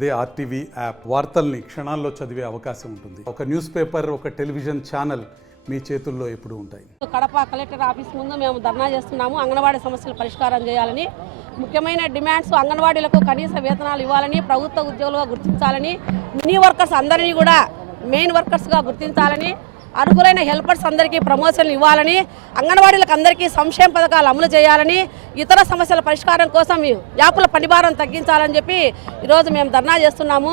అదే RTV app వార్తల్ని క్షణాల్లో చదివే అవకాశం ఉంటుంది. ఒక న్యూస్ పేపర్, ఒక టెలివిజన్ ఛానల్ మీ చేతుల్లో ఎప్పుడూ ఉంటాయి. కడప కలెక్టర్ ఆఫీస్ ముందు మేము ధర్నా చేస్తున్నాము. అంగన్వాడీ సమస్యలు పరిష్కారం చేయాలని, ముఖ్యమైన డిమాండ్స్ అంగన్వాడీలకు కనీస వేతనాలు ఇవ్వాలని, ప్రభుత్వ ఉద్యోగులుగా గుర్తించాలని, మినీ వర్కర్స్ అందరినీ కూడా మెయిన్ వర్కర్స్గా గుర్తించాలని, అర్హులైన హెల్పర్స్ అందరికీ ప్రమోషన్లు ఇవ్వాలని, అంగన్వాడీలకు అందరికీ సంక్షేమ పథకాలు అమలు చేయాలని, ఇతర సమస్యల పరిష్కారం కోసం యాప్ల పనిభారం తగ్గించాలని చెప్పి ఈరోజు మేము ధర్నా చేస్తున్నాము.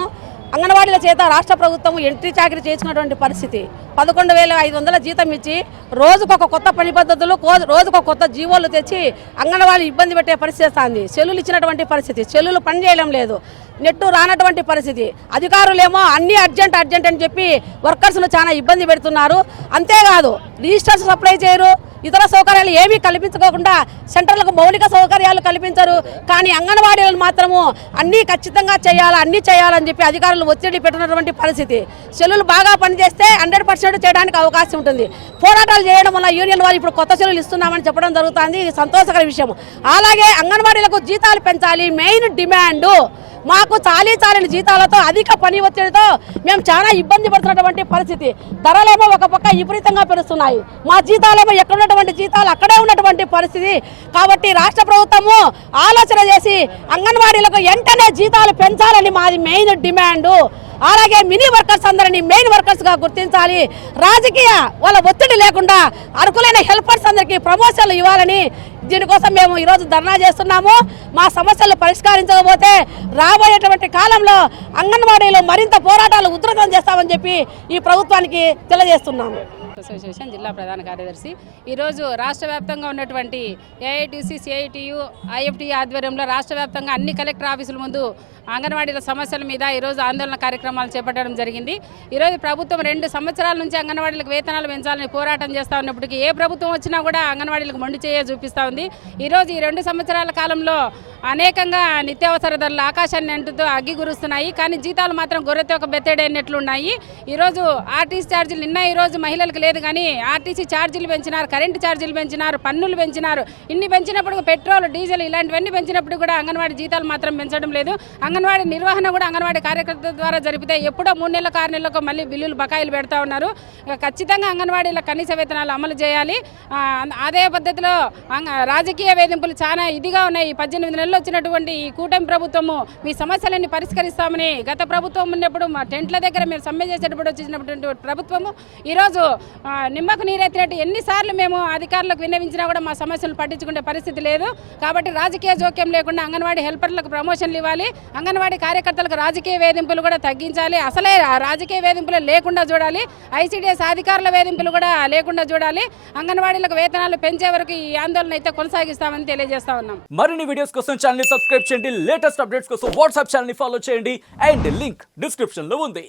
అంగన్వాడీల చేత రాష్ట్ర ప్రభుత్వం ఎంట్రీ చాకరీ చేసుకున్నటువంటి పరిస్థితి. 11,500 జీతం ఇచ్చి రోజుకొక కొత్త పని పద్ధతులు, రోజుకొక కొత్త జీవోలు తెచ్చి అంగన్వాడీ ఇబ్బంది పెట్టే పరిస్థితి వస్తుంది. సెల్లులు ఇచ్చినటువంటి పరిస్థితి, సెల్లులు పని చేయడం లేదు, నెట్టు రానటువంటి పరిస్థితి. అధికారులేమో అన్ని అర్జెంట్ అని చెప్పి వర్కర్స్ను చాలా ఇబ్బంది పెడుతున్నారు. అంతేకాదు రిజిస్టర్స్ సప్లై చేయరు, ఇతర సౌకర్యాలు ఏమీ కల్పించుకోకుండా సెంటర్లకు మౌలిక సౌకర్యాలు కల్పించరు. కానీ అంగన్వాడీలను మాత్రము అన్నీ ఖచ్చితంగా అన్నీ చేయాలని చెప్పి అధికారులు ఒత్తిడి పెట్టినటువంటి పరిస్థితి. సెల్లులు బాగా పనిచేస్తే 100% చేయడానికి అవకాశం ఉంటుంది. పోరాటాలు చేయడం వల్ల యూనియన్ వారు ఇప్పుడు కొత్త సెల్లులు ఇస్తున్నామని చెప్పడం జరుగుతుంది. ఇది సంతోషకర విషయం. అలాగే అంగన్వాడీలకు జీతాలు పెంచాలి మెయిన్ డిమాండ్. మాకు చాలీని జీతాలతో అధిక పని ఒత్తిడితో మేము చాలా ఇబ్బంది పడుతున్నటువంటి పరిస్థితి. ధరలేమో ఒక పక్క విపరీతంగా పెరుగుతున్నాయి, మా జీతాలేమో ఎక్కడున్నటువంటి జీతాలు అక్కడే ఉన్నటువంటి పరిస్థితి. కాబట్టి రాష్ట్ర ప్రభుత్వము ఆలోచన చేసి అంగన్వాడీలకు వెంటనే జీతాలు పెంచాలని మాది మెయిన్ డిమాండ్. అలాగే మినీ వర్కర్స్ అందరినీ మెయిన్ వర్కర్స్గా గుర్తించాలి. రాజకీయ వాళ్ళ ఒత్తిడి లేకుండా అర్హులైన హెల్పర్స్ అందరికీ ప్రమోషన్లు ఇవ్వాలని దీనికోసం మేము ఈరోజు ధర్నా చేస్తున్నాము. మా సమస్యలు పరిష్కరించకపోతే రాబోయేటువంటి కాలంలో అంగన్వాడీలో మరింత పోరాటాలు ఉధృతం చేస్తామని చెప్పి ఈ ప్రభుత్వానికి తెలియజేస్తున్నాము. అసోసియేషన్ జిల్లా ప్రధాన కార్యదర్శి. ఈరోజు రాష్ట్ర వ్యాప్తంగా ఉన్నటువంటి ఏఐటీసీ, సిఐటియు, ఐఎఫ్టీ ఆధ్వర్యంలో రాష్ట్ర వ్యాప్తంగా అన్ని కలెక్టర్ ఆఫీసుల ముందు అంగన్వాడీల సమస్యల మీద ఈరోజు ఆందోళన కార్యక్రమాలు చేపట్టడం జరిగింది. ఈరోజు ప్రభుత్వం 2 సంవత్సరాల నుంచి అంగన్వాడీలకు వేతనాలు పెంచాలని పోరాటం చేస్తూ ఉన్నప్పటికీ ఏ ప్రభుత్వం వచ్చినా కూడా అంగన్వాడీలకు మొండి చేయ చూపిస్తూ ఉంది. ఈరోజు ఈ 2 సంవత్సరాల కాలంలో అనేకంగా నిత్యావసర ధరలు ఆకాశాన్ని అంటుతూ అగ్గి గురుస్తున్నాయి. కానీ జీతాలు మాత్రం గొర్రెతో ఒక బెత్తడైనట్లున్నాయి. ఈరోజు ఆర్టీసీ ఛార్జీలు ఈరోజు మహిళలకు లేదు, కానీ ఆర్టీసీ ఛార్జీలు పెంచినారు, కరెంటు ఛార్జీలు పెంచినారు, పన్నులు పెంచినారు. ఇన్ని పెంచినప్పుడు పెట్రోల్, డీజిల్ ఇలాంటివన్నీ పెంచినప్పుడు కూడా అంగన్వాడీ జీతాలు మాత్రం పెంచడం లేదు. అంగన్వాడీ నిర్వహణ కూడా అంగన్వాడీ కార్యకర్తల ద్వారా జరిపితే ఎప్పుడో 3 నెలలకు 6 నెలలకు మళ్ళీ బిల్లులు బకాయిలు పెడతా ఉన్నారు. ఖచ్చితంగా అంగన్వాడీల కనీస వేతనాలు అమలు చేయాలి. అదే పద్ధతిలో రాజకీయ వేధింపులు చాలా ఇదిగా ఉన్నాయి. 18 నెలలు వచ్చినటువంటి ఈ కూటమి ప్రభుత్వము మీ సమస్యలన్నీ పరిష్కరిస్తామని గత ప్రభుత్వం ఉన్నప్పుడు మా టెంట్ల దగ్గర మేము సమ్మె చేసేటప్పుడు వచ్చినటువంటి ప్రభుత్వము ఈరోజు నిమ్మకు నీరెత్తినట్టు ఎన్నిసార్లు మేము అధికారులకు విన్నవించినా కూడా మా సమస్యలు పట్టించుకునే పరిస్థితి లేదు. కాబట్టి రాజకీయ జోక్యం లేకుండా అంగన్వాడీ హెల్పర్లకు ప్రమోషన్లు ఇవ్వాలి, అంగన్వాడీ కార్యకర్తలకు రాజకీయ వేధింపులు కూడా తగ్గించాలి. అసలే రాజకీయ వేధింపులు లేకుండా చూడాలి, ఐసీడీఎస్ అధికారుల వేధింపులు కూడా లేకుండా చూడాలి. అంగన్వాడీలకు వేతనాలు పెంచే వరకు ఈ ఆందోళన అయితే కొనసాగిస్తామని తెలియజేస్తా ఉన్నాం. మరిన్ని వీడియోస్ కోసం ఛానల్ ని సబ్స్క్రైబ్ చేయండి, లేటెస్ట్ అప్డేట్స్ కోసం వాట్సాప్ ఛానల్ ని ఫాలో చేయండి, అండ్ లింక్ డిస్క్రిప్షన్ లో ఉంది.